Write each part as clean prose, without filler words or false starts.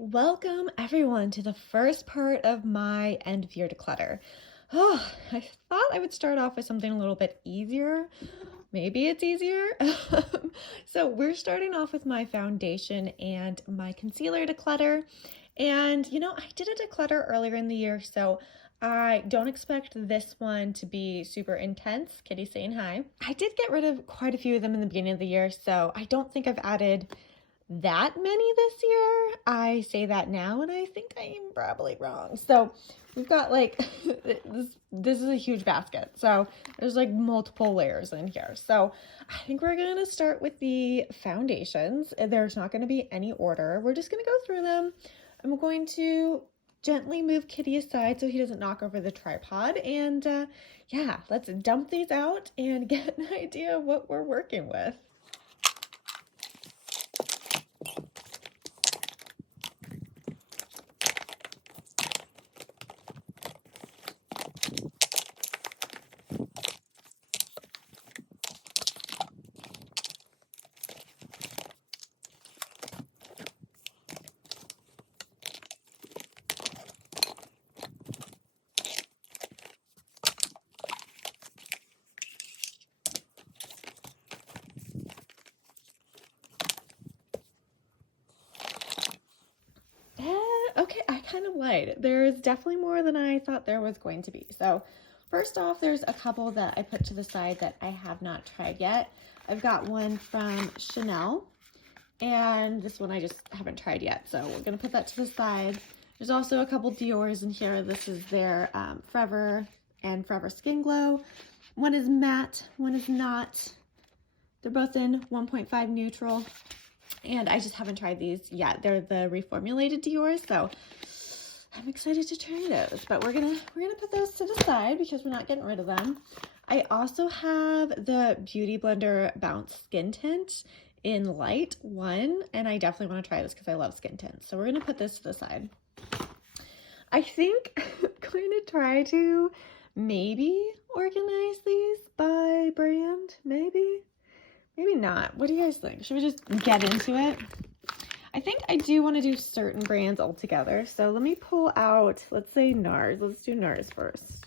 Welcome everyone to the first part of my end of year declutter. Oh, I thought I would start off with something a little bit easier. Maybe it's easier. So we're starting off with my foundation and my concealer declutter. And I did a declutter earlier in the year, so I don't expect this one to be super intense. Kitty saying hi. I did get rid of quite a few of them in the beginning of the year, so I don't think I've added that many this year. I say that now and I think I'm probably wrong. So we've got like this is a huge basket, so there's like multiple layers in here. So I think we're gonna start with the foundations. There's not going to be any order. We're just going to go through them. I'm going to gently move Kitty aside so he doesn't knock over the tripod, and yeah, let's dump these out and get an idea of what we're working with. Okay, I kind of lied. There's definitely more than I thought there was going to be. So first off, there's a couple that I put to the side that I have not tried yet. I've got one from Chanel, and this one I just haven't tried yet. So we're gonna put that to the side. There's also a couple Dior's in here. This is their Forever and Forever Skin Glow. One is matte, one is not. They're both in 1.5 neutral. And I just haven't tried these yet. They're the reformulated Dior's, so I'm excited to try those. But we're gonna put those to the side because we're not getting rid of them. I also have the Beauty Blender Bounce Skin Tint in Light 1, and I definitely want to try this because I love skin tints. So we're gonna put this to the side. I think I'm going to try to maybe organize these by brand, maybe. Maybe not. What do you guys think? Should we just get into it? I think I do want to do certain brands all together. So let me pull out, let's say NARS. Let's do NARS first.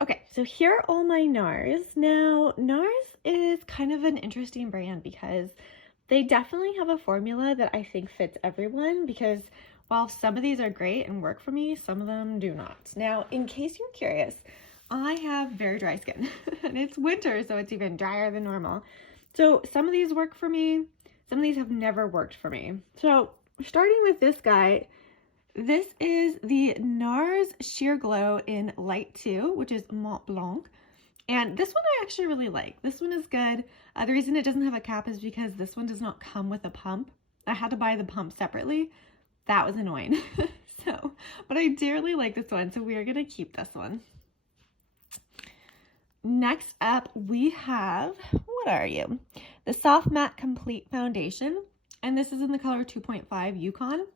Okay, so here are all my NARS. Now, NARS is kind of an interesting brand because they definitely have a formula that I think fits everyone, because while some of these are great and work for me, some of them do not. Now, in case you're curious, I have very dry skin and it's winter, so it's even drier than normal. So some of these work for me, some of these have never worked for me. So starting with this guy, this is the NARS Sheer Glow in Light 2, which is Mont Blanc. And this one I actually really like. This one is good. The reason it doesn't have a cap is because this one does not come with a pump. I had to buy the pump separately. That was annoying. But I dearly like this one, so we are going to keep this one. Next up, we have, what are you? The Soft Matte Complete Foundation. And this is in the color 2.5 Yukon.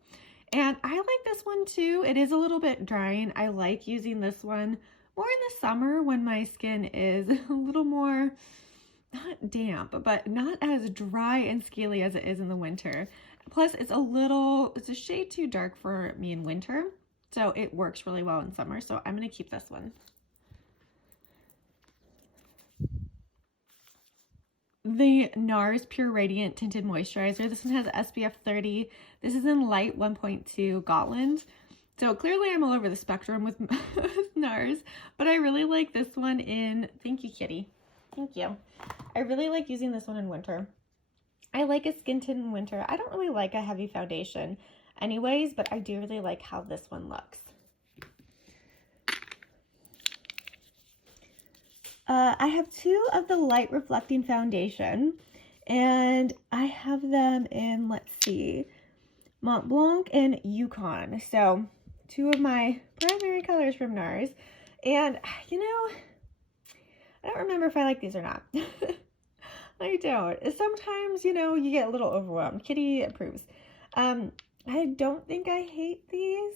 And I like this one too. It is a little bit drying. I like using this one more in the summer when my skin is a little more, not damp, but not as dry and scaly as it is in the winter. Plus, it's a shade too dark for me in winter, so it works really well in summer. So I'm going to keep this one. The NARS Pure Radiant Tinted Moisturizer. This one has SPF 30. This is in Light 1.2 Gotland. So clearly I'm all over the spectrum with NARS, but I really like this one in, thank you, Kitty. Thank you. I really like using this one in winter. I like a skin tint in winter. I don't really like a heavy foundation anyways, but I do really like how this one looks. I have two of the Light Reflecting Foundation, and I have them in, let's see, Mont Blanc and Yukon. So two of my primary colors from NARS. And, I don't remember if I like these or not. I don't. Sometimes, you get a little overwhelmed. Kitty approves. I don't think I hate these.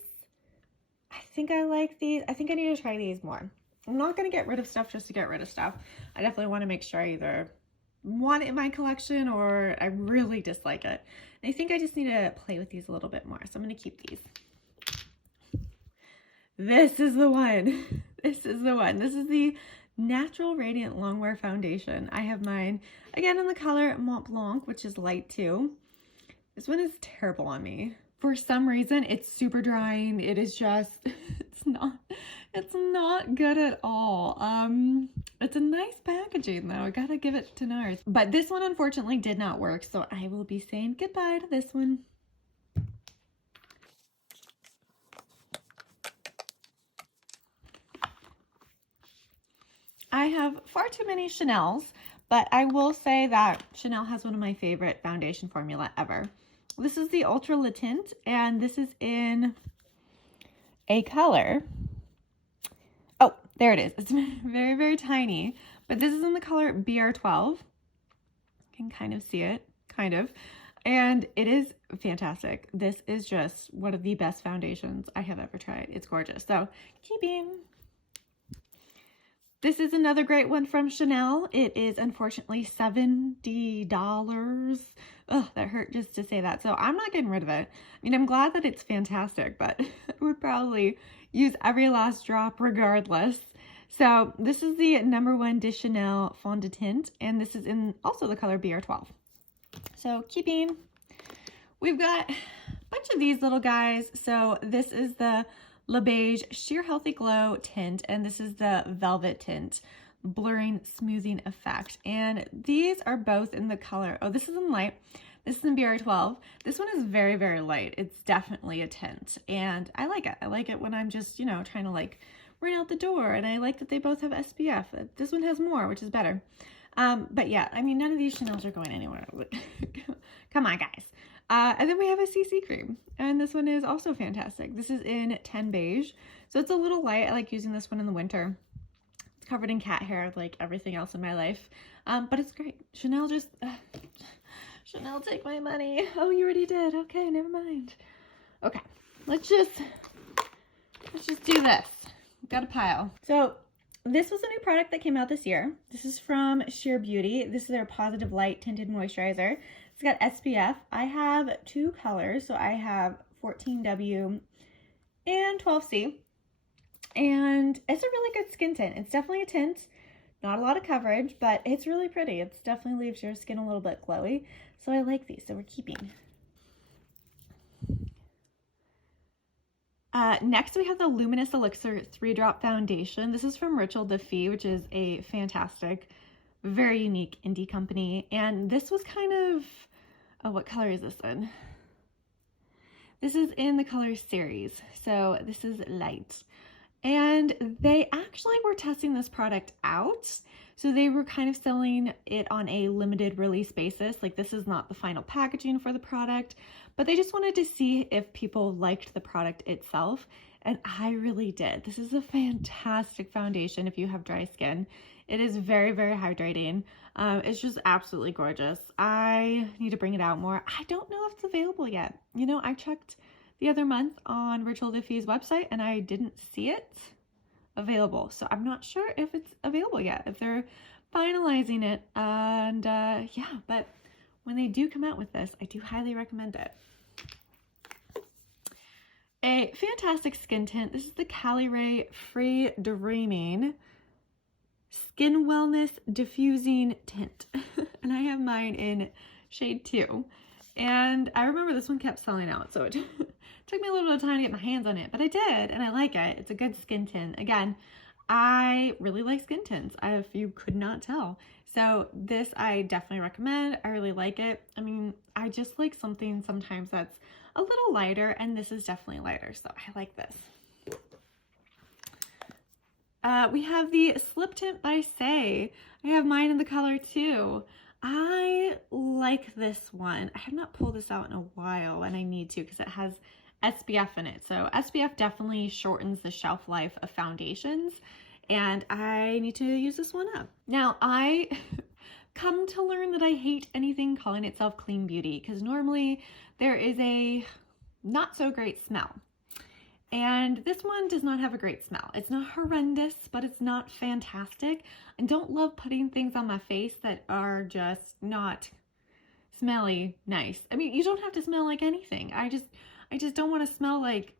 I think I like these. I think I need to try these more. I'm not going to get rid of stuff just to get rid of stuff. I definitely want to make sure I either want it in my collection or I really dislike it. And I think I just need to play with these a little bit more. So I'm going to keep these. This is the one. This is the one. This is the Natural Radiant Longwear Foundation. I have mine, again, in the color Mont Blanc, which is light too. This one is terrible on me. For some reason, it's super drying. It is just, it's not good at all. It's a nice packaging though. I gotta give it to NARS. But this one unfortunately did not work, so I will be saying goodbye to this one. I have far too many Chanel's, but I will say that Chanel has one of my favorite foundation formula ever. This is the Ultra Le Tint, and this is in a color. Oh, there it is. It's very, very tiny, but this is in the color BR12. You can kind of see it, kind of. And it is fantastic. This is just one of the best foundations I have ever tried. It's gorgeous. So, keeping. This is another great one from Chanel. It is unfortunately $70. Oh, that hurt just to say that. So I'm not getting rid of it. I mean, I'm glad that it's fantastic, but I would probably use every last drop regardless. So this is the #1 de Chanel Fond de Tint, and this is in also the color BR12. So keeping, we've got a bunch of these little guys. So this is the Le Beige Sheer Healthy Glow Tint, and this is the Velvet Tint Blurring Smoothing Effect. And these are both in the color, oh, this is in light, this is in BR12. This one is very, very light. It's definitely a tint, and I like it. I like it when I'm just, you know, trying to like run out the door, and I like that they both have SPF. This one has more, which is better. But yeah, I mean, none of these Chanel's are going anywhere. Come on, guys. And then we have a CC cream, and this one is also fantastic. This is in 10 Beige, so it's a little light. I like using this one in the winter. It's covered in cat hair like everything else in my life, but it's great. Chanel just, Chanel, take my money. Oh, you already did. Okay, never mind. Okay, let's just do this. We've got a pile. So this was a new product that came out this year. This is from Sheer Beauty. This is their Positive Light Tinted Moisturizer. It's got SPF. I have two colors, so I have 14W and 12C, and it's a really good skin tint. It's definitely a tint, not a lot of coverage, but it's really pretty. It definitely leaves your skin a little bit glowy, so I like these, so we're keeping. Next we have the Luminous Elixir 3-Drop Foundation. This is from Rachel Defee, which is a fantastic, very unique indie company, and this was kind of, oh, what color is this in? This is in the color Series, so this is light. And they actually were testing this product out, so they were kind of selling it on a limited release basis. Like, this is not the final packaging for the product, but they just wanted to see if people liked the product itself, and I really did. This is a fantastic foundation if you have dry skin. It is very, very hydrating. It's just absolutely gorgeous. I need to bring it out more. I don't know if it's available yet. You know, I checked the other month on Rachel Defee's website and I didn't see it available. So I'm not sure if it's available yet, if they're finalizing it. And yeah, but when they do come out with this, I do highly recommend it. A fantastic skin tint. This is the Cali Ray Free Dreaming Skin Wellness Diffusing Tint. And I have mine in shade 2. And I remember this one kept selling out, so it took me a little bit of time to get my hands on it, but I did, and I like it. It's a good skin tint. Again, I really like skin tints, if you could not tell. So this I definitely recommend. I really like it. I mean, I just like something sometimes that's a little lighter, and this is definitely lighter, so I like this. We have the Slip Tint by Say. I have mine in the color 2. I like this one. I have not pulled this out in a while, and I need to because it has SPF in it. So SPF definitely shortens the shelf life of foundations, and I need to use this one up. Now, I come to learn that I hate anything calling itself clean beauty, because normally there is a not so great smell. And this one does not have a great smell. It's not horrendous, but it's not fantastic. I don't love putting things on my face that are just not smelly nice. I mean, you don't have to smell like anything. I just don't want to smell like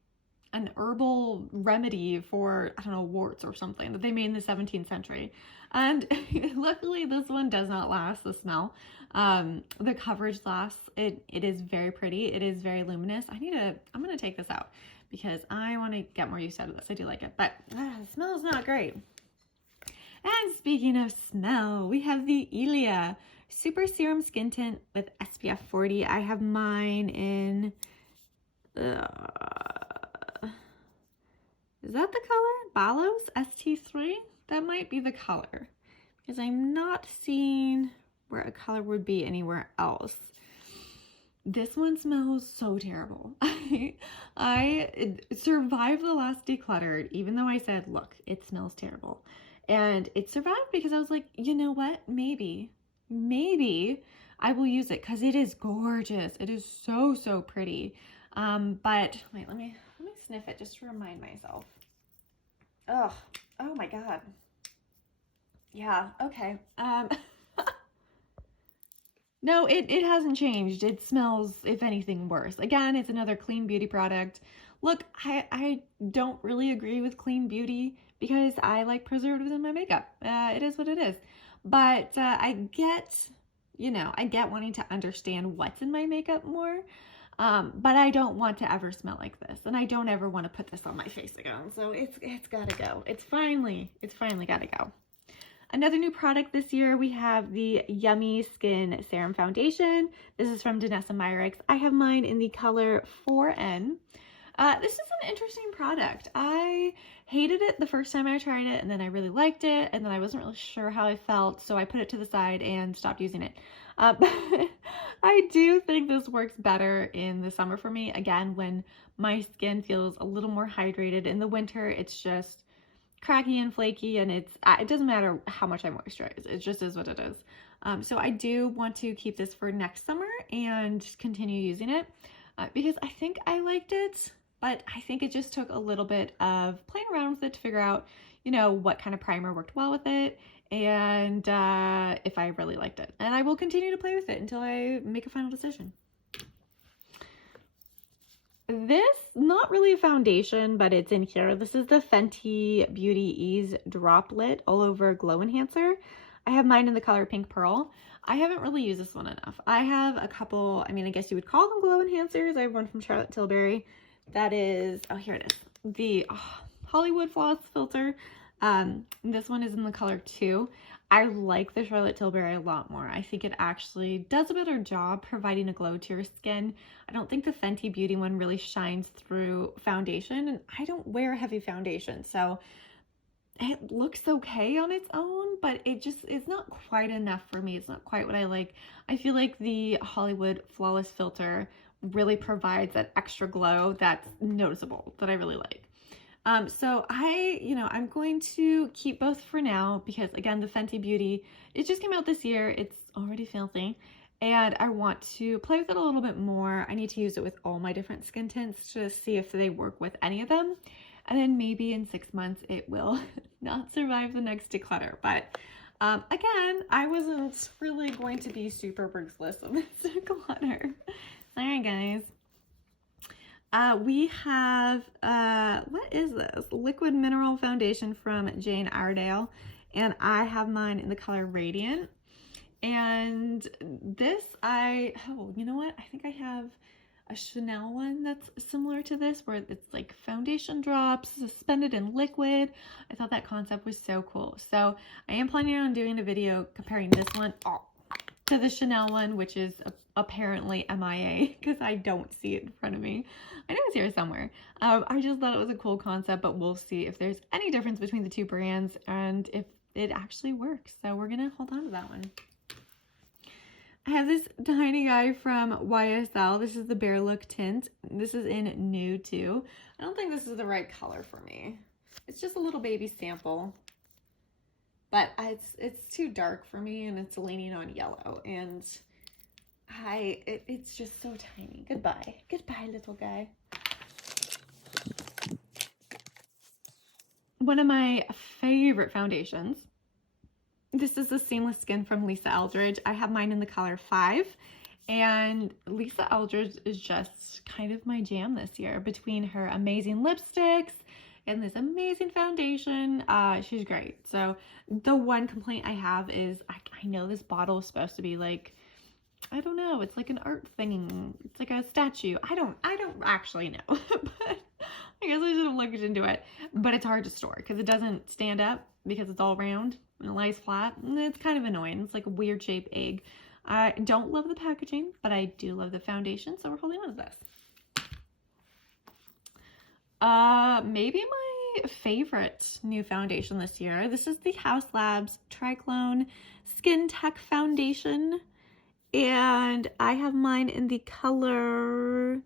an herbal remedy for, I don't know, warts or something that they made in the 17th century. And luckily this one does not last the smell. The coverage lasts. It is very pretty. It is very luminous. I'm going to take this out because I want to get more use out of this. I do like it, but the smell is not great. And speaking of smell, we have the Ilia Super Serum Skin Tint with SPF 40. I have mine in, is that the color? Balos ST3? That might be the color because I'm not seeing where a color would be anywhere else. This one smells so terrible. I survived the last Decluttered, even though I said, look, it smells terrible. And it survived because I was like, you know what? Maybe I will use it because it is gorgeous. It is so, so pretty. But wait, let me sniff it just to remind myself. Oh my God. Yeah, okay. No, it hasn't changed. It smells, if anything, worse. Again, it's another clean beauty product. Look, I don't really agree with clean beauty because I like preservatives in my makeup. It is what it is. But I get wanting to understand what's in my makeup more. But I don't want to ever smell like this. And I don't ever want to put this on my face again. So it's gotta go. It's finally gotta go. Another new product this year, we have the Yummy Skin Serum Foundation. This is from Danessa Myricks. I have mine in the color 4N. This is an interesting product. I hated it the first time I tried it, and then I really liked it, and then I wasn't really sure how I felt, so I put it to the side and stopped using it. I do think this works better in the summer for me. Again, when my skin feels a little more hydrated. In the winter, it's just cracky and flaky, and it doesn't matter how much I moisturize. It just is what it is. So I do want to keep this for next summer and just continue using it because I think I liked it, but I think it just took a little bit of playing around with it to figure out, what kind of primer worked well with it and if I really liked it. And I will continue to play with it until I make a final decision. This, not really a foundation, but it's in here. This is the Fenty Beauty Ease Droplet All Over Glow Enhancer. I have mine in the color Pink Pearl. I haven't really used this one enough. I have a couple, I guess you would call them glow enhancers. I have one from Charlotte Tilbury. That is, oh, here it is. The Hollywood Flawless Filter. This one is in the color 2. I like the Charlotte Tilbury a lot more. I think it actually does a better job providing a glow to your skin. I don't think the Fenty Beauty one really shines through foundation, and I don't wear heavy foundation, so it looks okay on its own, but it's not quite enough for me. It's not quite what I like. I feel like the Hollywood Flawless Filter really provides that extra glow that's noticeable, that I really like. So I'm going to keep both for now because, again, the Fenty Beauty, it just came out this year. It's already filthy, and I want to play with it a little bit more. I need to use it with all my different skin tints to see if they work with any of them. And then maybe in 6 months, it will not survive the next declutter. But again, I wasn't really going to be super ruthless on this declutter. Sorry, guys. We have, what is this? Liquid Mineral Foundation from Jane Iredale. And I have mine in the color Radiant. And this, you know what? I think I have a Chanel one that's similar to this, where it's like foundation drops suspended in liquid. I thought that concept was so cool. So I am planning on doing a video comparing this one to the Chanel one, which is apparently MIA because I don't see it in front of me. I know it's here somewhere. I just thought it was a cool concept, but we'll see if there's any difference between the two brands and if it actually works. So we're gonna hold on to that one. I have this tiny guy from YSL. This is the Bare Look Tint. This is in nude too. I don't think this is the right color for me. It's just a little baby sample, but it's too dark for me, and it's leaning on yellow, and It's just so tiny. Goodbye. Goodbye, little guy. One of my favorite foundations. This is the Seamless Skin from Lisa Eldridge. I have mine in the color 5. And Lisa Eldridge is just kind of my jam this year. Between her amazing lipsticks and this amazing foundation, she's great. So the one complaint I have is I know this bottle is supposed to be like, I don't know, it's like an art thing. It's like a statue. I don't actually know, but I guess I should have looked into it. But it's hard to store because it doesn't stand up because it's all round and it lies flat. And it's kind of annoying. It's like a weird shaped egg. I don't love the packaging, but I do love the foundation, so we're holding on to this. Maybe my favorite new foundation this year. This is the Haus Labs Triclone Skin Tech Foundation. And I have mine in the color,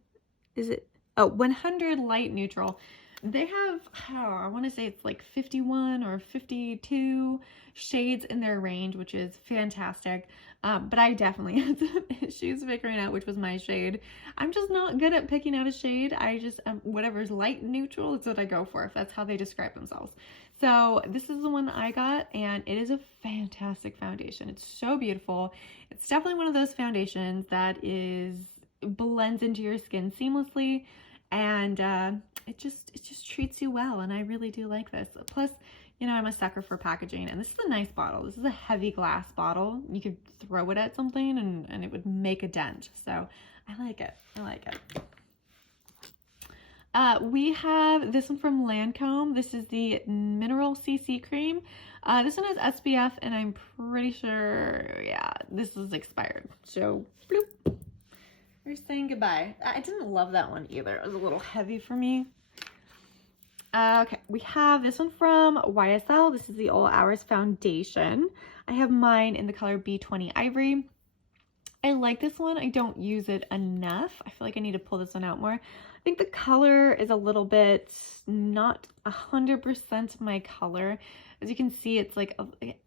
100 Light Neutral. They have, I want to say it's like 51 or 52 shades in their range, which is fantastic. But I definitely had some issues figuring out which was my shade. I'm just not good at picking out a shade. I just, whatever's light neutral is what I go for, if that's how they describe themselves. So this is the one that I got, and it is a fantastic foundation. It's so beautiful. It's definitely one of those foundations that blends into your skin seamlessly, and it just treats you well, and I really do like this. Plus, you know, I'm a sucker for packaging, and this is a nice bottle. This is a heavy glass bottle. You could throw it at something and it would make a dent. So I like it. I like it. We have this one from Lancome. This is the Mineral CC Cream. This one has SPF, and I'm pretty sure, yeah, this is expired. So, bloop. We're saying goodbye. I didn't love that one either. It was a little heavy for me. Okay, we have this one from YSL. This is the All Hours Foundation. I have mine in the color B20 Ivory. I like this one. I don't use it enough. I feel like I need to pull this one out more. I think the color is a little bit not 100% my color. As you can see, it's like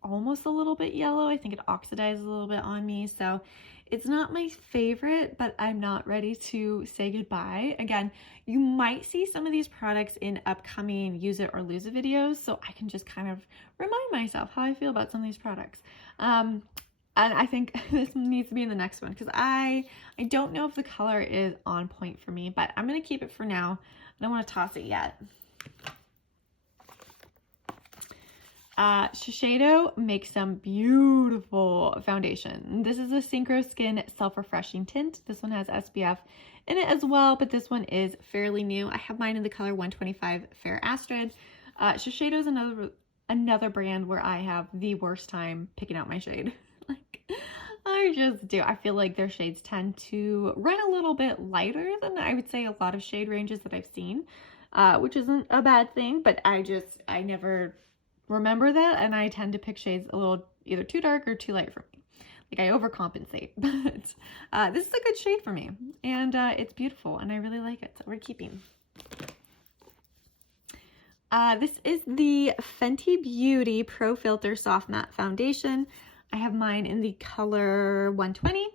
almost a little bit yellow. I think it oxidizes a little bit on me. So it's not my favorite, but I'm not ready to say goodbye. Again, you might see some of these products in upcoming use it or lose it videos, so I can just kind of remind myself how I feel about some of these products. And I think this needs to be in the next one because I don't know if the color is on point for me, but I'm going to keep it for now. I don't want to toss it yet. Shiseido makes some beautiful foundation. This is a Synchro Skin Self-Refreshing Tint. This one has SPF in it as well, but this one is fairly new. I have mine in the color 125 Fair Astrid. Shiseido is another brand where I have the worst time picking out my shade. I just do. I feel like their shades tend to run a little bit lighter than I would say a lot of shade ranges that I've seen, which isn't a bad thing, but I never remember that, and I tend to pick shades a little either too dark or too light for me. Like I overcompensate, but this is a good shade for me, and it's beautiful, and I really like it, so we're keeping. This is the Fenty Beauty Pro Filter Soft Matte Foundation. I have mine in the color 120,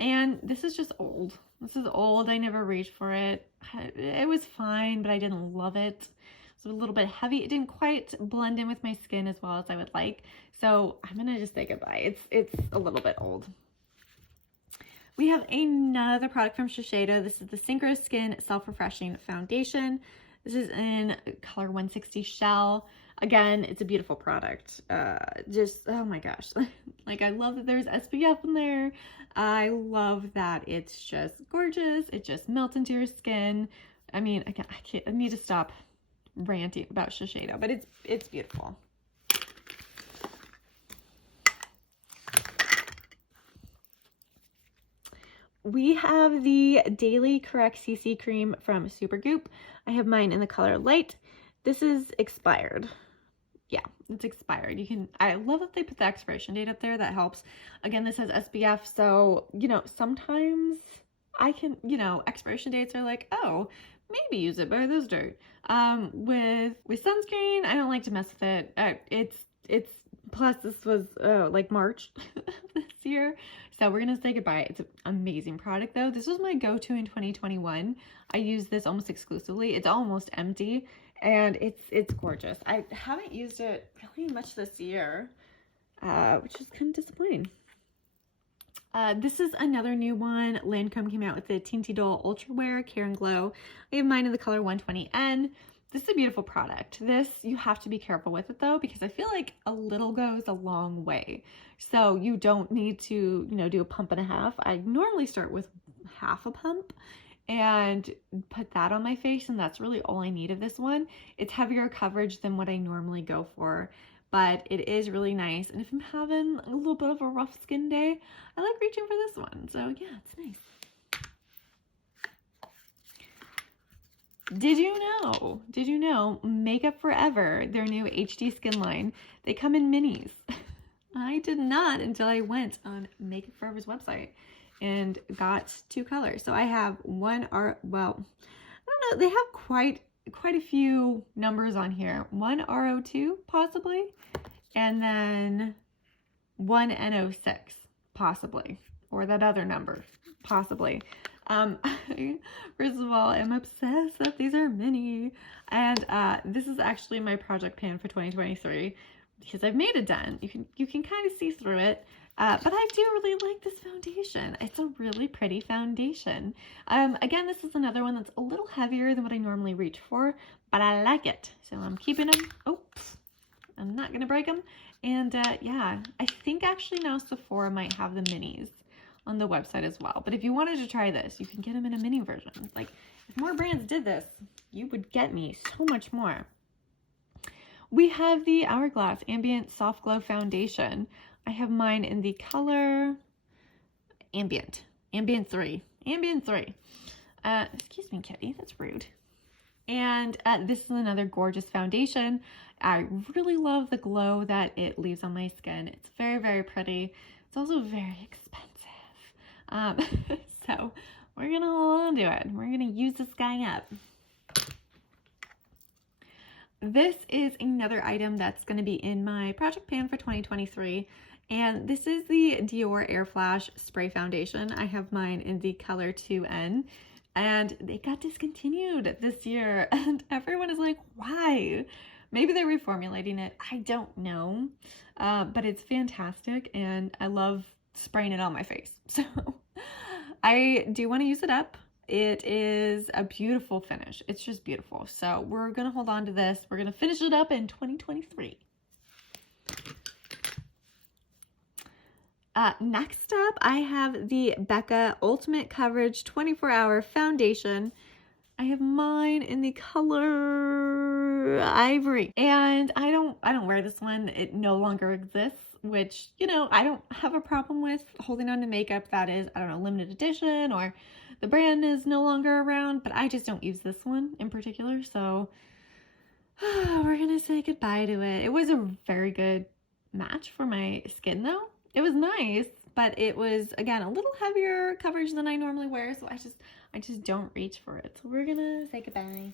and this is just old. This is old. I never reached for it. It was fine, but I didn't love it. It's a little bit heavy. It didn't quite blend in with my skin as well as I would like. So I'm going to just say goodbye. It's a little bit old. We have another product from Shiseido. This is the Synchro Skin Self-Refreshing Foundation. This is in color 160 Shell. Again, it's a beautiful product. Oh my gosh. Like, I love that there's SPF in there. I love that it's just gorgeous. It just melts into your skin. I mean, again, I need to stop ranting about Shiseido, but it's beautiful. We have the Daily Correct CC Cream from Supergoop. I have mine in the color Light. This is expired. Yeah, it's expired. I love that they put the expiration date up there. That helps. Again, this has SPF, so, you know, sometimes I can, you know, expiration dates are like, oh, maybe use it, but there's dirt. With sunscreen, I don't like to mess with it. It's plus this was like March this year, So we're gonna say goodbye. It's an amazing product though. This was my go-to in 2021. I use this almost exclusively. It's almost empty and it's gorgeous. I haven't used it really much this year, which is kind of disappointing. This is another new one. Lancome came out with the Tinty Doll Ultra Wear Care and Glow. I have mine in the color 120N. This is a beautiful product. This, you have to be careful with it though, because I feel like a little goes a long way. So you don't need to, you know, do a pump and a half. I normally start with half a pump and put that on my face, and that's really all I need of this one. It's heavier coverage than what I normally go for, but it is really nice. And if I'm having a little bit of a rough skin day, I like reaching for this one. So yeah, it's nice. Did you know Makeup Forever, their new HD skin line, they come in minis. I did not until I went on Makeup Forever's website and got 2 colors. So I have one well, I don't know, they have quite a few numbers on here. One R02 possibly, and then one N06 possibly, or that other number possibly. First of all, I'm obsessed that these are mini, and this is actually my project pan for 2023 because I've made a dent. You can kind of see through it, but I do really like this foundation. It's a really pretty foundation. Again, this is another one that's a little heavier than what I normally reach for, but I like it, so I'm keeping them. Oops, I'm not gonna break them. And yeah, I think actually now Sephora might have the minis on the website as well. But if you wanted to try this, you can get them in a mini version. It's like, if more brands did this, you would get me so much more. We have the Hourglass Ambient Soft Glow Foundation. I have mine in the color Ambient 3. Excuse me, kitty, that's rude. And this is another gorgeous foundation. I really love the glow that it leaves on my skin. It's very, very pretty. It's also very expensive. So we're gonna hold on to it. We're gonna use this guy up. This is another item that's gonna be in my project pan for 2023, and this is the Dior Air Flash Spray Foundation. I have mine in the color 2N, and they got discontinued this year, and everyone is like, why? Maybe they're reformulating it. I don't know, but it's fantastic, and I love spraying it on my face. So I do want to use it up. It is a beautiful finish. It's just beautiful. So we're going to hold on to this. We're going to finish it up in 2023. Next up, I have the Becca Ultimate Coverage 24-Hour Foundation. I have mine in the color Ivory, and I don't wear this one. It no longer exists, which, you know, I don't have a problem with holding on to makeup that is, I don't know, limited edition, or the brand is no longer around, but I just don't use this one in particular. So we're gonna say goodbye to it. It was a very good match for my skin though. It was nice, but it was, again, a little heavier coverage than I normally wear, so I just don't reach for it. So we're gonna say goodbye.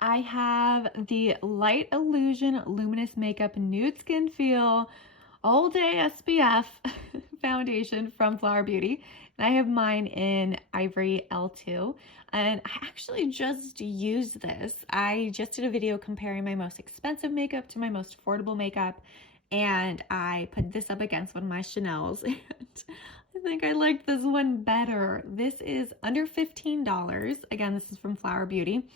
I have the Light Illusion Luminous Makeup Nude Skin Feel All Day SPF Foundation from Flower Beauty. And I have mine in Ivory L2. And I actually just used this. I just did a video comparing my most expensive makeup to my most affordable makeup. And I put this up against one of my Chanel's. And I think I liked this one better. This is under $15. Again, this is from Flower Beauty.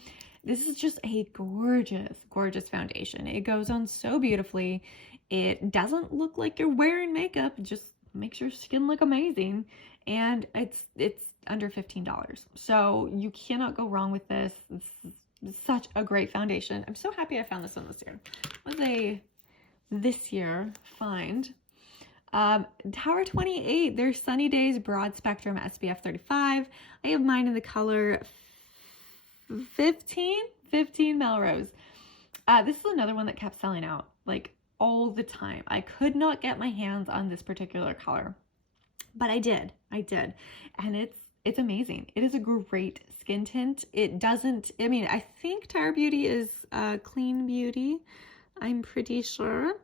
This is just a gorgeous, gorgeous foundation. It goes on so beautifully. It doesn't look like you're wearing makeup. It just makes your skin look amazing. And it's under $15. So you cannot go wrong with this. This is such a great foundation. I'm so happy I found this one this year. It was a this year find. Tower 28, their Sunny Days Broad Spectrum SPF 35. I have mine in the color 15 Melrose. This is another one that kept selling out like all the time. I could not get my hands on this particular color, but I did, and It's amazing. It is a great skin tint. It doesn't, I mean, I think Tire Beauty is clean beauty. I'm pretty sure,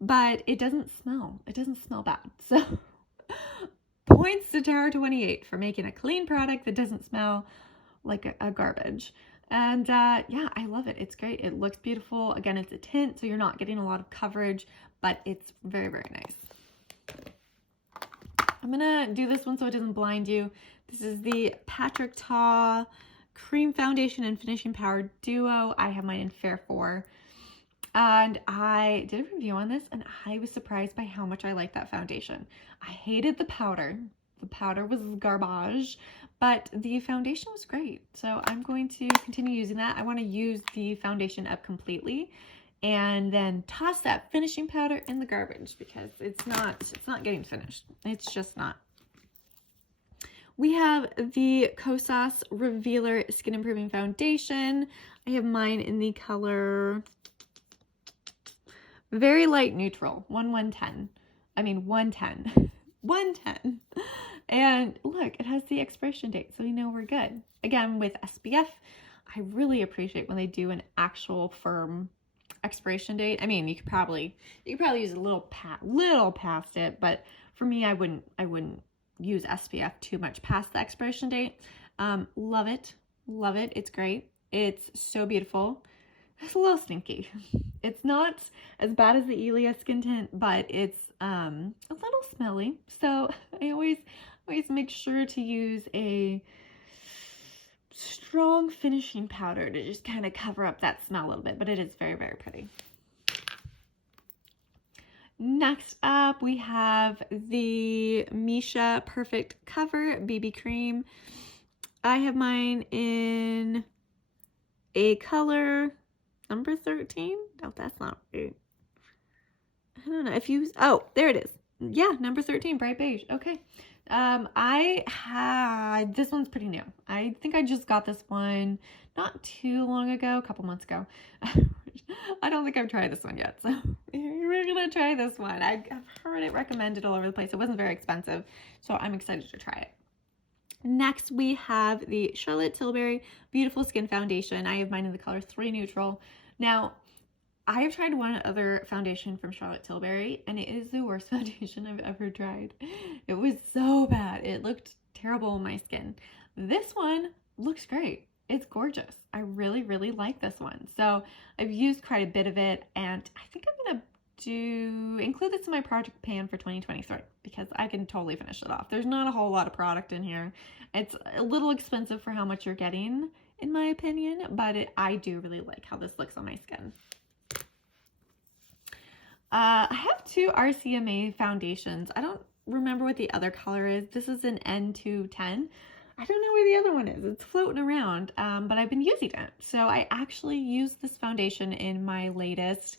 but it doesn't smell. It doesn't smell bad. So points to Tara 28 for making a clean product that doesn't smell like a garbage. And yeah, I love it. It's great. It looks beautiful. Again, it's a tint, so you're not getting a lot of coverage, but it's very, very nice. I'm gonna do this one so it doesn't blind you. This is the Patrick Ta Cream Foundation and Finishing Power Duo. I have mine in Fair 4. And I did a review on this, and I was surprised by how much I like that foundation. I hated the powder. The powder was garbage, but the foundation was great. So I'm going to continue using that. I want to use the foundation up completely and then toss that finishing powder in the garbage because it's not getting finished. It's just not. We have the Kosas Revealer Skin Improving Foundation. I have mine in the color very light neutral, 110. I mean 110. 110. And look, it has the expiration date, so we know we're good. Again, with SPF, I really appreciate when they do an actual firm expiration date. I mean, you could probably use a little past it, but for me, I wouldn't use SPF too much past the expiration date. Love it. Love it. It's great. It's so beautiful. It's a little stinky. It's not as bad as the Elia skin tint, but it's a little smelly. So I always make sure to use a strong finishing powder to just kind of cover up that smell a little bit, but it is very, very pretty. Next up, we have the Misha Perfect Cover BB Cream. I have mine in a color number 13. Oh, that's not right. I don't know if you, oh, there it is. Yeah, number 13, bright beige. Okay. I had, this one's pretty new. I think I just got this one not too long ago, a couple months ago. I don't think I've tried this one yet, so we're gonna try this one. I've heard it recommended all over the place. It wasn't very expensive, so I'm excited to try it. Next, we have the Charlotte Tilbury Beautiful Skin Foundation. I have mine in the color 3 Neutral. Now, I have tried one other foundation from Charlotte Tilbury, and it is the worst foundation I've ever tried. It was so bad. It looked terrible on my skin. This one looks great. It's gorgeous. I really, really like this one. So I've used quite a bit of it, and I think I'm going to include this in my project pan for 2023 because I can totally finish it off. There's not a whole lot of product in here. It's a little expensive for how much you're getting, in my opinion, but I do really like how this looks on my skin. I have 2 RCMA foundations. I don't remember what the other color is. This is an N210. I don't know where the other one is. It's floating around, but I've been using it. So I actually used this foundation in my latest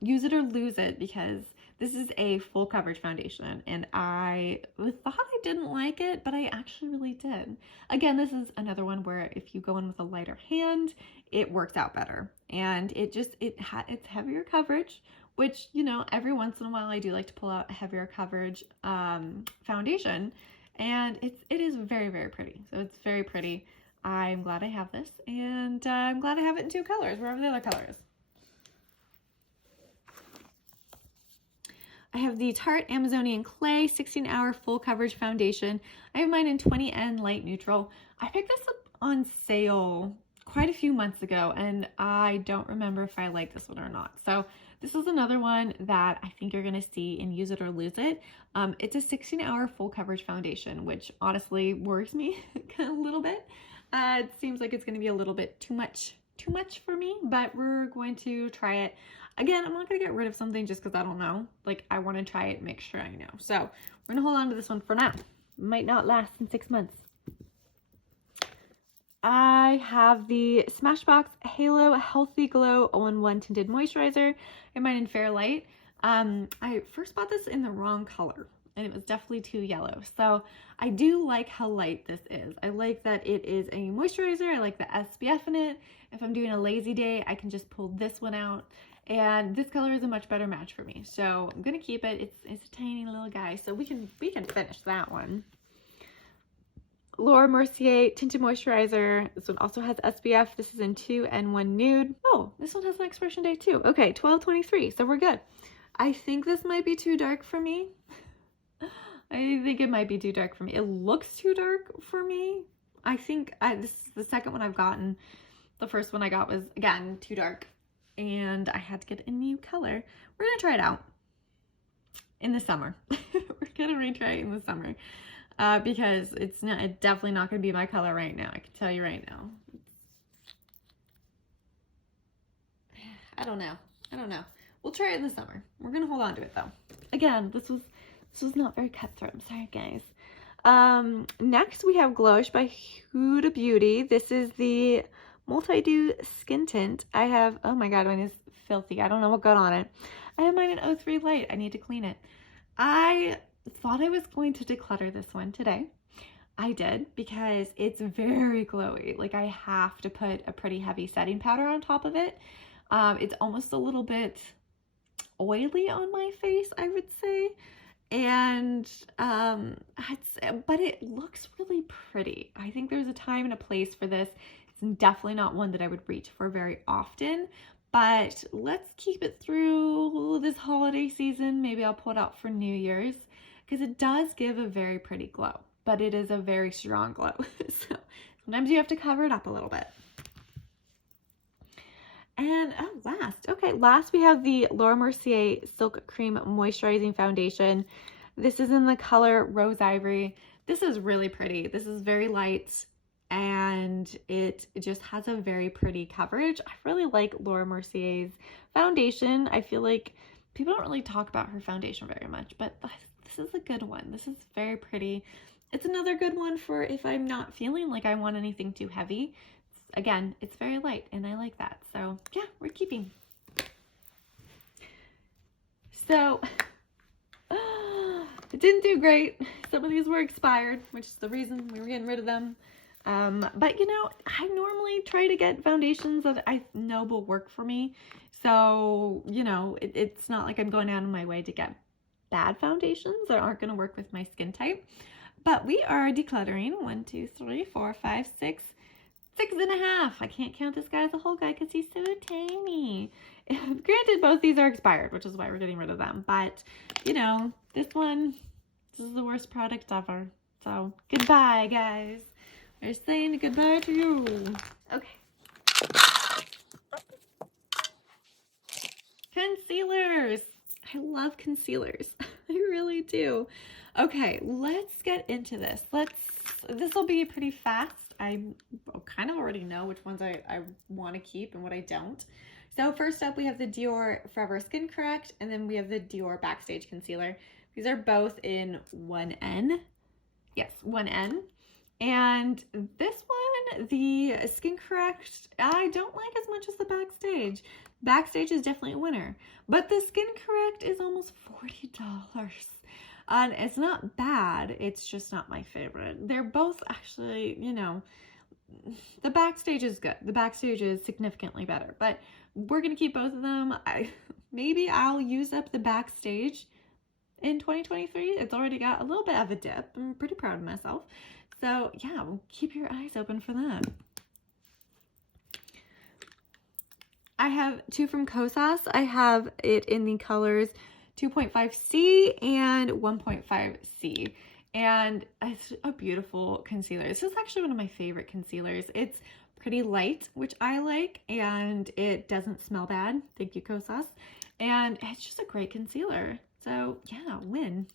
Use It or Lose It because this is a full coverage foundation and I thought I didn't like it, but I actually really did. Again, this is another one where if you go in with a lighter hand, it works out better. And it's heavier coverage, which, you know, every once in a while I do like to pull out a heavier coverage foundation. And it is very, very pretty. So it's very pretty. I'm glad I have this, and I'm glad I have it in 2 colors, wherever the other color is. I have the Tarte Amazonian Clay 16-Hour Full Coverage Foundation. I have mine in 20N Light Neutral. I picked this up on sale quite a few months ago, and I don't remember if I like this one or not. So this is another one that I think you're going to see in Use It or Lose It. It's a 16-hour full coverage foundation, which honestly worries me a little bit. It seems like it's going to be a little bit too much for me, but we're going to try it. Again, I'm not going to get rid of something just because I don't know. Like, I want to try it and make sure I know. So we're going to hold on to this one for now. Might not last in 6 months. I have the Smashbox Halo Healthy Glow 0-in-1 Tinted Moisturizer. I have mine in Fairlight. I first bought this in the wrong color, and it was definitely too yellow. So I do like how light this is. I like that it is a moisturizer. I like the SPF in it. If I'm doing a lazy day, I can just pull this one out. And this color is a much better match for me. So I'm going to keep it. It's a tiny little guy. So we can finish that one. Laura Mercier Tinted Moisturizer. This one also has SPF. This is in 2 and 1 nude. Oh, this one has an expiration date too. Okay, 12/23, so we're good. I think this might be too dark for me. I think it might be too dark for me. It looks too dark for me. I think this is the second one I've gotten. The first one I got was, again, too dark. And I had to get a new color. We're going to try it out in the summer. We're going to retry it in the summer. Because it's definitely not going to be my color right now. I can tell you right now. I don't know. We'll try it in the summer. We're going to hold on to it though. Again, this was not very cutthroat. I'm sorry, guys. Next we have Glowish by Huda Beauty. This is the Multi-Dew Skin Tint. I have, oh my god, mine is filthy. I don't know what got on it. I have mine in 03 Light. I need to clean it. I thought I was going to declutter this one today. I did, because it's very glowy. Like, I have to put a pretty heavy setting powder on top of it. It's almost a little bit oily on my face, I would say. And but it looks really pretty. I think there's a time and a place for this. It's definitely not one that I would reach for very often, but let's keep it through this holiday season. Maybe I'll pull it out for New Year's, because it does give a very pretty glow, but it is a very strong glow. So sometimes you have to cover it up a little bit. And last we have the Laura Mercier Silk Cream Moisturizing Foundation. This is in the color Rose Ivory. This is really pretty. This is very light, and it just has a very pretty coverage. I really like Laura Mercier's foundation. I feel like people don't really talk about her foundation very much, but this is a good one. This is very pretty. It's another good one for if I'm not feeling like I want anything too heavy. Again, it's very light, and I like that. So yeah, we're keeping. So it didn't do great. Some of these were expired, which is the reason we were getting rid of them. But you know, I normally try to get foundations that I know will work for me. So, you know, it's not like I'm going out of my way to get bad foundations that aren't going to work with my skin type. But we are decluttering 1, 2, 3, 4, 5, 6, 6.5. I can't count this guy as a whole guy because he's so tiny. Granted, both these are expired, which is why we're getting rid of them. But, you know, this is the worst product ever. So, goodbye, guys. We're saying goodbye to you. Okay. Concealers. I love concealers. I really do. Okay, let's get into this. This will be pretty fast. I kind of already know which ones I want to keep and what I don't. So first up, we have the Dior Forever Skin Correct, and then we have the Dior Backstage Concealer. These are both in 1N. Yes, 1N. And this one, the Skin Correct, I don't like as much as the Backstage. Backstage is definitely a winner, but the Skin Correct is almost $40. And it's not bad, it's just not my favorite. They're both actually, you know, the Backstage is good. The Backstage is significantly better, but we're going to keep both of them. Maybe I'll use up the Backstage in 2023. It's already got a little bit of a dip. I'm pretty proud of myself. So yeah, we'll keep your eyes open for that. I have two from Kosas. I have it in the colors 2.5C and 1.5C. And it's a beautiful concealer. This is actually one of my favorite concealers. It's pretty light, which I like, and it doesn't smell bad. Thank you, Kosas. And it's just a great concealer. So yeah, win.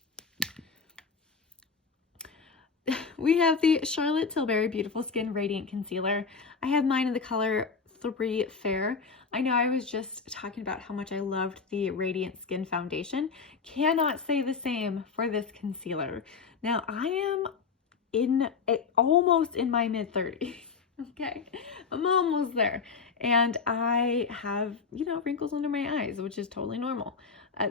We have the Charlotte Tilbury Beautiful Skin Radiant Concealer. I have mine in the color 3 Fair. I know I was just talking about how much I loved the Radiant Skin Foundation. Cannot say the same for this concealer. Now, I am almost in my mid-30s. Okay, I'm almost there. And I have, you know, wrinkles under my eyes, which is totally normal.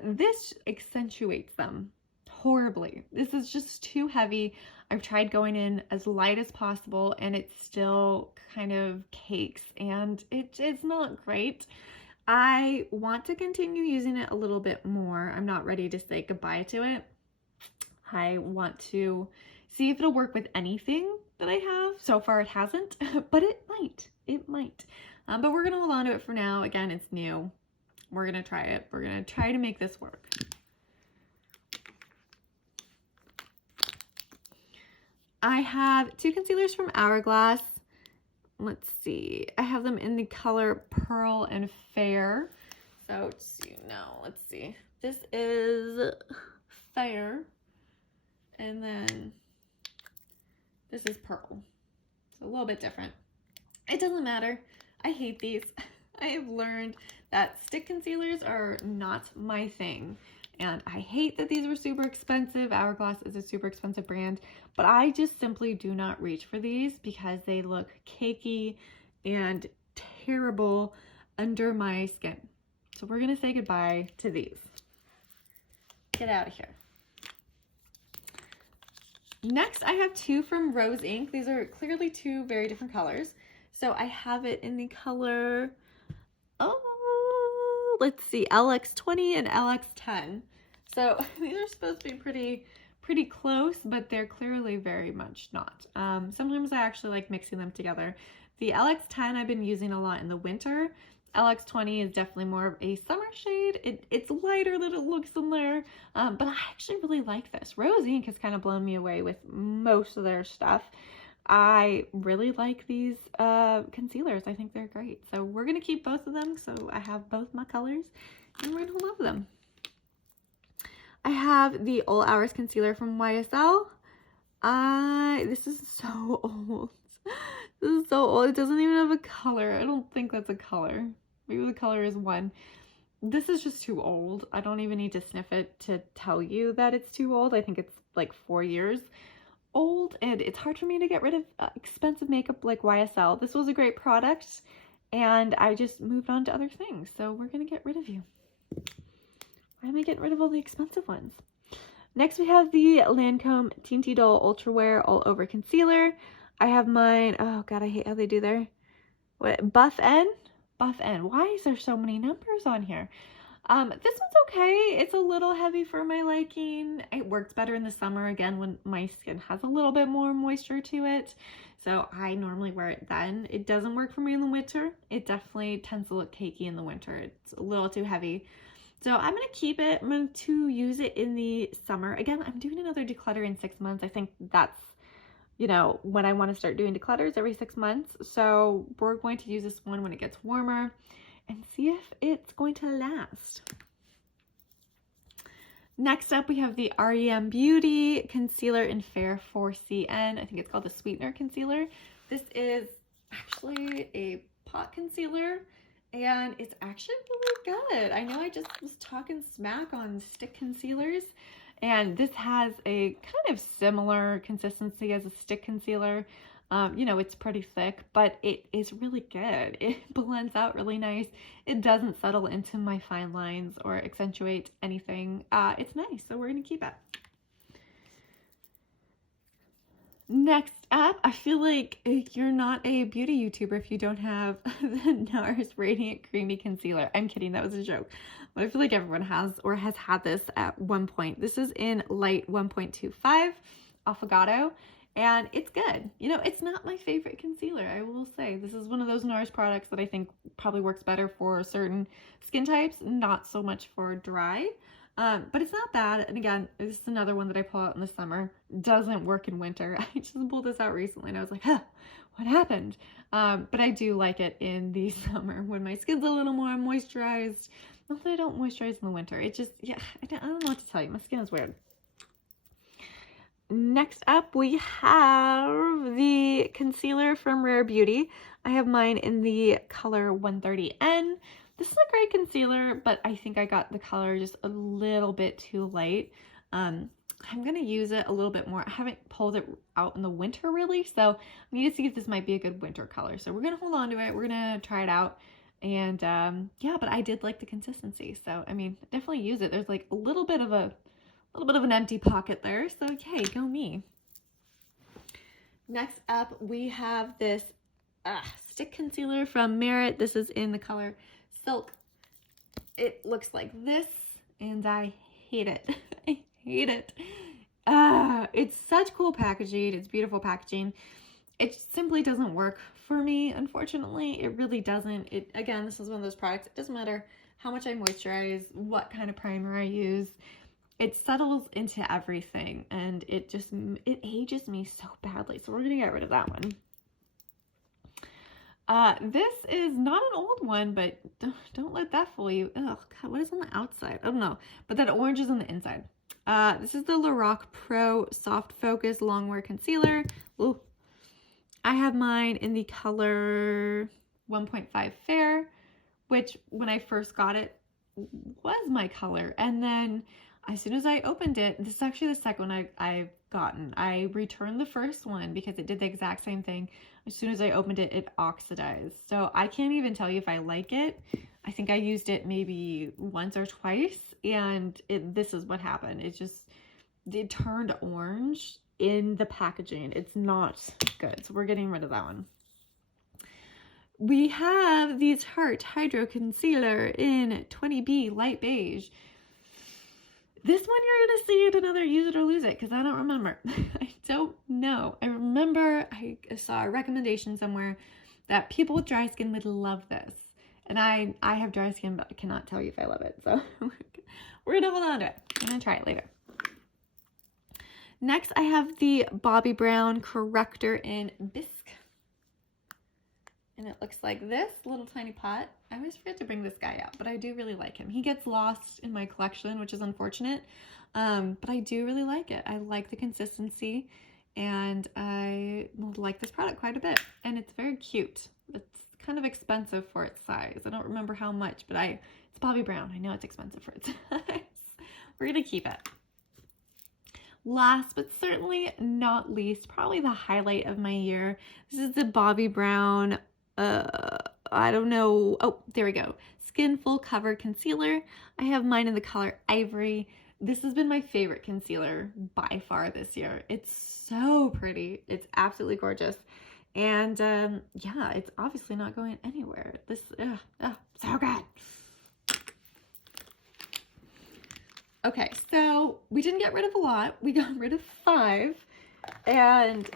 This accentuates them horribly. This is just too heavy. I've tried going in as light as possible, and it still kind of cakes, and it's not great. I want to continue using it a little bit more. I'm not ready to say goodbye to it. I want to see if it'll work with anything, that I have. So far it hasn't, but it might. It might. But we're going to hold on to it for now. Again, it's new. We're going to try it. We're going to try to make this work. I have two concealers from Hourglass. Let's see. I have them in the color Pearl and Fair. So just, you know, let's see. This is Fair. And then this is Pearl. It's a little bit different. It doesn't matter. I hate these. I have learned that stick concealers are not my thing. And I hate that these were super expensive. Hourglass is a super expensive brand. But I just simply do not reach for these because they look cakey and terrible under my skin. So we're going to say goodbye to these. Get out of here. Next, I have two from Rose Inc. These are clearly two very different colors. So I have it in the color, oh, let's see, LX20 and LX10. So these are supposed to be pretty close, but they're clearly very much not. Sometimes I actually like mixing them together. The LX10 I've been using a lot in the winter. LX20 is definitely more of a summer shade. It's lighter than it looks in there, but I actually really like this. Rose Inc. has kind of blown me away with most of their stuff. I really like these concealers. I think they're great. So we're going to keep both of them. So I have both my colors and we're going to love them. I have the All Hours concealer from YSL. This is so old. This is so old. It doesn't even have a color. I don't think that's a color. Maybe the color is one. This is just too old. I don't even need to sniff it to tell you that it's too old. I think it's like 4 years old, and it's hard for me to get rid of expensive makeup like YSL. This was a great product, and I just moved on to other things. So we're gonna get rid of you. Why am I getting rid of all the expensive ones? Next, we have the Lancome Tinty Doll Ultra Wear All Over Concealer. I have mine. Oh God, I hate how they do their Buff N. Buff N. Why is there so many numbers on here? This one's okay. It's a little heavy for my liking. It works better in the summer, again, when my skin has a little bit more moisture to it. So I normally wear it then. It doesn't work for me in the winter. It definitely tends to look cakey in the winter. It's a little too heavy. So I'm going to keep it. I'm going to use it in the summer. Again, I'm doing another declutter in 6 months. I think that's, you know, when I want to start doing declutters every 6 months. So we're going to use this one when it gets warmer and see if it's going to last. Next up, we have the REM Beauty Concealer in Fair 4CN. I think it's called the Sweetener Concealer. This is actually a pot concealer, and it's actually really good. I know I just was talking smack on stick concealers, and this has a kind of similar consistency as a stick concealer. You know, it's pretty thick, but it is really good. It blends out really nice. It doesn't settle into my fine lines or accentuate anything. It's nice, so we're going to keep it. Next up, I feel like you're not a beauty YouTuber if you don't have the NARS Radiant Creamy Concealer. I'm kidding, that was a joke. But I feel like everyone has or has had this at one point. This is in light 1.25 Affogato. And it's good. You know, it's not my favorite concealer, I will say. This is one of those NARS products that I think probably works better for certain skin types, not so much for dry. But it's not bad. And again, this is another one that I pull out in the summer. Doesn't work in winter. I just pulled this out recently and I was like, huh, what happened? But I do like it in the summer when my skin's a little more moisturized. Not that I don't moisturize in the winter. It just, yeah, I don't know what to tell you. My skin is weird. Next up, we have the concealer from Rare Beauty. I have mine in the color 130N. This is a great concealer, but I think I got the color just a little bit too light. I'm going to use it a little bit more. I haven't pulled it out in the winter really, so I need to see if this might be a good winter color. So we're going to hold on to it. We're going to try it out. And yeah, but I did like the consistency. So, I mean, definitely use it. There's like a little bit of an empty pocket there, so yay, go me. Next up, we have this stick concealer from Merit. This is in the color Silk. It looks like this, and I hate it. I hate it. It's such cool packaging. It's beautiful packaging. it simply doesn't work for me, unfortunately. It really doesn't. Again, this is one of those products, it doesn't matter how much I moisturize, what kind of primer I use, it settles into everything, and it ages me so badly. So we're gonna get rid of that one. This is not an old one, but don't let that fool you. Oh God, what is on the outside? I don't know, but that orange is on the inside. This is the Lorac Pro Soft Focus Longwear Concealer. Ooh. I have mine in the color 1.5 Fair, which when I first got it was my color. And then as soon as I opened it, this is actually the second one I've gotten. I returned the first one because it did the exact same thing. As soon as I opened it, it oxidized. So I can't even tell you if I like it. I think I used it maybe once or twice, and this is what happened. It turned orange in the packaging. It's not good. So we're getting rid of that one. We have the Tarte Hydro Concealer in 20B Light Beige. This one you're going to see it another Use It or Lose It because I don't remember. I don't know. I remember I saw a recommendation somewhere that people with dry skin would love this. And I have dry skin, but I cannot tell you if I love it. So we're going to hold on to it. I'm going to try it later. Next, I have the Bobbi Brown Corrector in Bisque. And it looks like this little tiny pot. I always forget to bring this guy out, but I do really like him. He gets lost in my collection, which is unfortunate, but I do really like it. I like the consistency, and I like this product quite a bit, and it's very cute. It's kind of expensive for its size. I don't remember how much, but it's Bobbi Brown. I know it's expensive for its size. We're going to keep it. Last but certainly not least, probably the highlight of my year. This is the Bobbi Brown, I don't know. Oh, there we go. Skin Full Cover Concealer. I have mine in the color Ivory. This has been my favorite concealer by far this year. It's so pretty. It's absolutely gorgeous. And yeah, it's obviously not going anywhere. This, so good. Okay, so we didn't get rid of a lot. We got rid of 5. And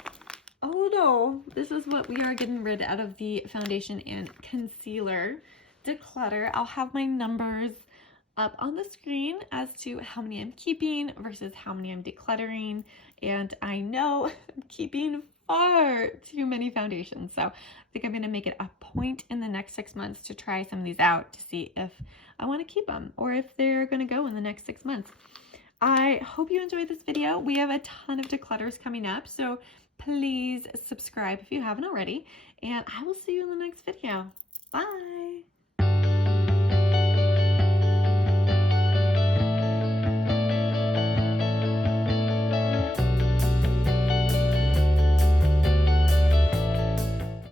oh no, this is what we are getting rid out of the foundation and concealer. Declutter. I'll have my numbers up on the screen as to how many I'm keeping versus how many I'm decluttering. And I know I'm keeping far too many foundations. So I think I'm going to make it a point in the next 6 months to try some of these out to see if I want to keep them or if they're going to go in the next 6 months. I hope you enjoyed this video. We have a ton of declutters coming up, so please subscribe if you haven't already, and I will see you in the next video. Bye!